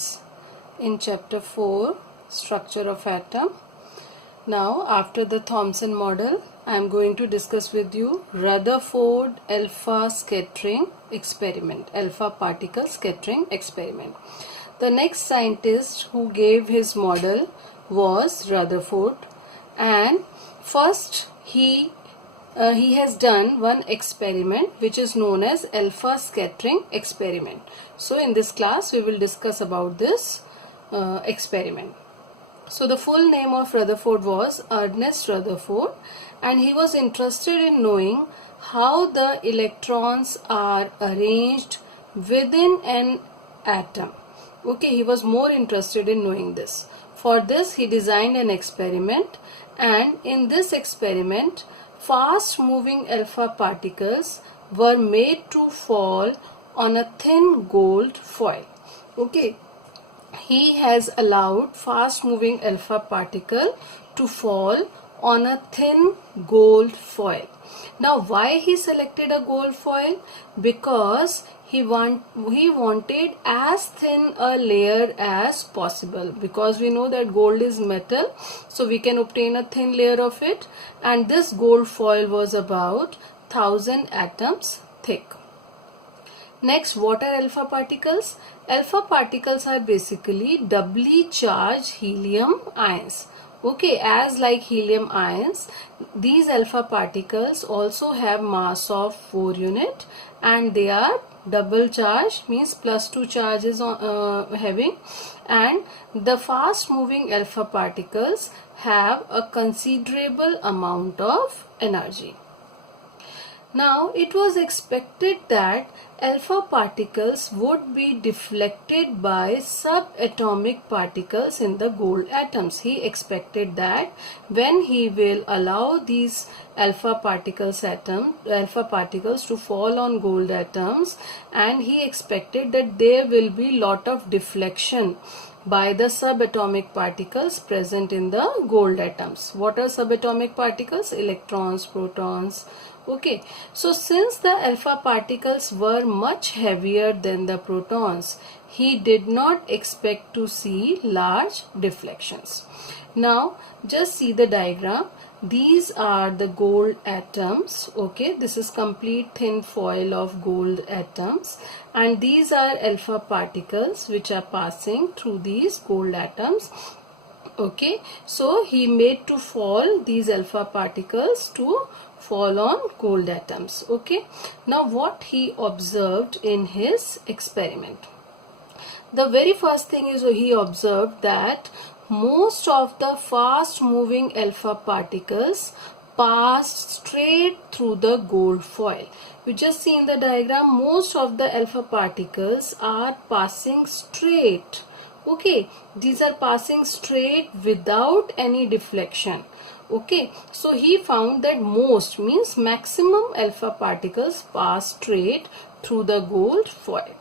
students in chapter 4 structure of atom. Now after the Thomson model I am going to discuss with you Rutherford alpha scattering experiment, alpha particle scattering experiment. The next scientist who gave his model was Rutherford, and first he has done one experiment which is known as alpha scattering experiment. So in this class we will discuss about this experiment. So the full name of Rutherford was Ernest Rutherford, and he was interested in knowing how the electrons are arranged within an atom. Okay, he was more interested in knowing this. For this he designed an experiment, and in this experiment fast moving alpha particles were made to fall on a thin gold foil. Okay, he has allowed fast moving alpha particle to fall on a thin gold foil. Now why he selected a gold foil? Because he wanted as thin a layer as possible, because we know that gold is metal, so we can obtain a thin layer of it, and this gold foil was about 1000 atoms thick. Next, what are alpha particles? Alpha particles are basically doubly charged helium ions. Okay, as like helium ions, these alpha particles also have mass of 4 unit, and they are double charged, means +2 charges on having, and the fast moving alpha particles have a considerable amount of energy. Now it was expected that alpha particles would be deflected by subatomic particles in the gold atoms. He expected that when he will allow these alpha particles to fall on gold atoms, and he expected that there will be lot of deflection by the subatomic particles present in the gold atoms. What are subatomic particles? Electrons, protons. Okay, so since the alpha particles were much heavier than the protons, he did not expect to see large deflections. Now just see the diagram. These are the gold atoms. Okay, this is complete thin foil of gold atoms, and these are alpha particles which are passing through these gold atoms. Okay, so he made to fall these alpha particles to fall on gold atoms. Okay, now what he observed in his experiment? The very first thing is he observed that most of the fast moving alpha particles passed straight through the gold foil. You just see in the diagram, most of the alpha particles are passing straight. Okay, these are passing straight without any deflection. Okay, so he found that most means maximum alpha particles pass straight through the gold foil.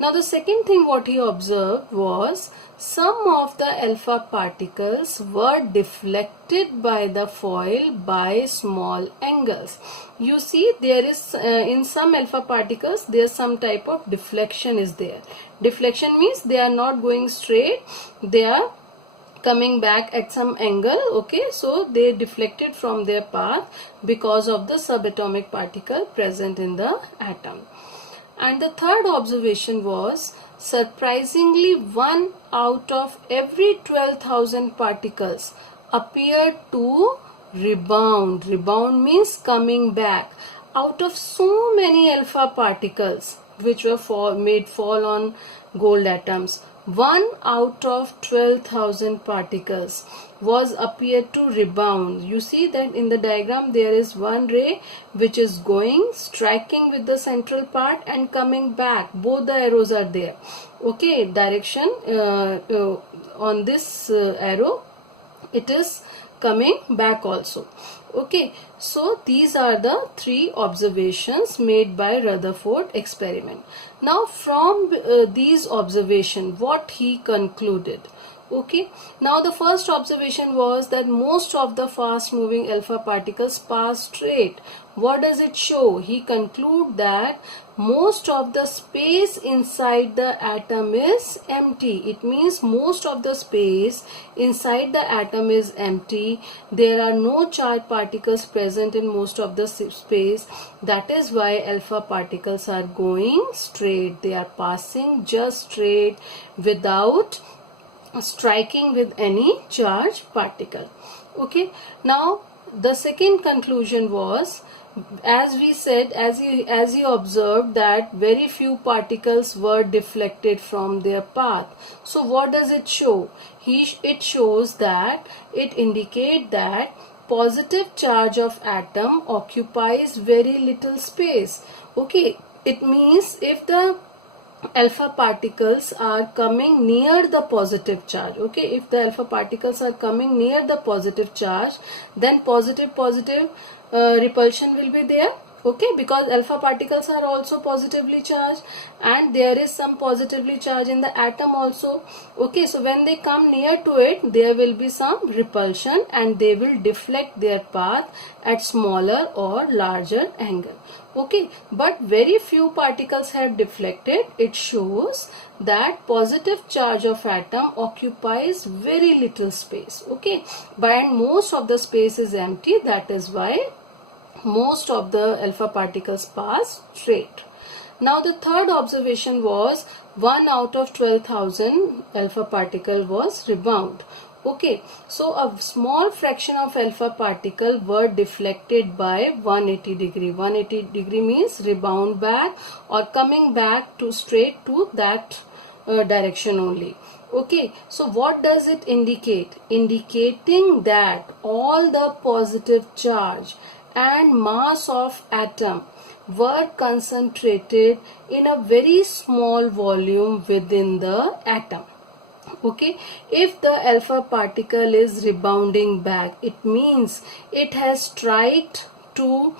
Now the second thing what he observed was some of the alpha particles were deflected by the foil by small angles. You see there is in some alpha particles there is some type of deflection is there. Deflection means they are not going straight, they are coming back at some angle. Okay, so they deflected from their path because of the subatomic particle present in the atom. And the third observation was, surprisingly, 1 out of every 12,000 particles appeared to rebound. Rebound means coming back. Out of so many alpha particles which were made fall on gold atoms, 1 out of 12,000 particles was appeared to rebound. You see that in the diagram there is one ray which is going, striking with the central part and coming back. Both the arrows are there. Okay, direction on this arrow, it is coming back also. Okay, so these are the 3 observations made by Rutherford experiment. Now from these observations, what he concluded? Okay, now the first observation was that most of the fast moving alpha particles pass straight. What does it show? He concludes that most of the space inside the atom is empty. It means most of the space inside the atom is empty. There are no charged particles present in most of the space. That is why alpha particles are going straight. They are passing just straight without striking with any charged particle. Okay, now the second conclusion was, as we said, as you observed, that very few particles were deflected from their path. So what does it show? It shows that it indicates that positive charge of atom occupies very little space. Okay, it means if the alpha particles are coming near the positive charge, okay, if the alpha particles are coming near the positive charge, then positive repulsion will be there, okay, because alpha particles are also positively charged and there is some positively charged in the atom also, okay. So when they come near to it, there will be some repulsion and they will deflect their path at smaller or larger angle. Okay, but very few particles have deflected. It shows that positive charge of atom occupies very little space. Okay, but most of the space is empty. That is why most of the alpha particles pass straight. Now the third observation was 1 out of 12,000 alpha particle was rebound. Okay, so a small fraction of alpha particle were deflected by 180 degree. 180 degree means rebound back or coming back to straight to that direction only. Okay, so what does it indicate? Indicating that all the positive charge and mass of atom were concentrated in a very small volume within the atom. Okay, if the alpha particle is rebounding back, it means it has struck to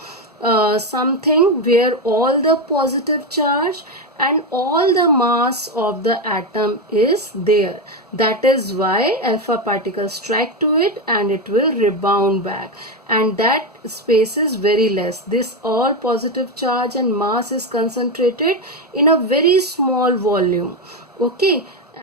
something where all the positive charge and all the mass of the atom is there. That is why alpha particles strike to it and it will rebound back, and that space is very less. This all positive charge and mass is concentrated in a very small volume. Okay,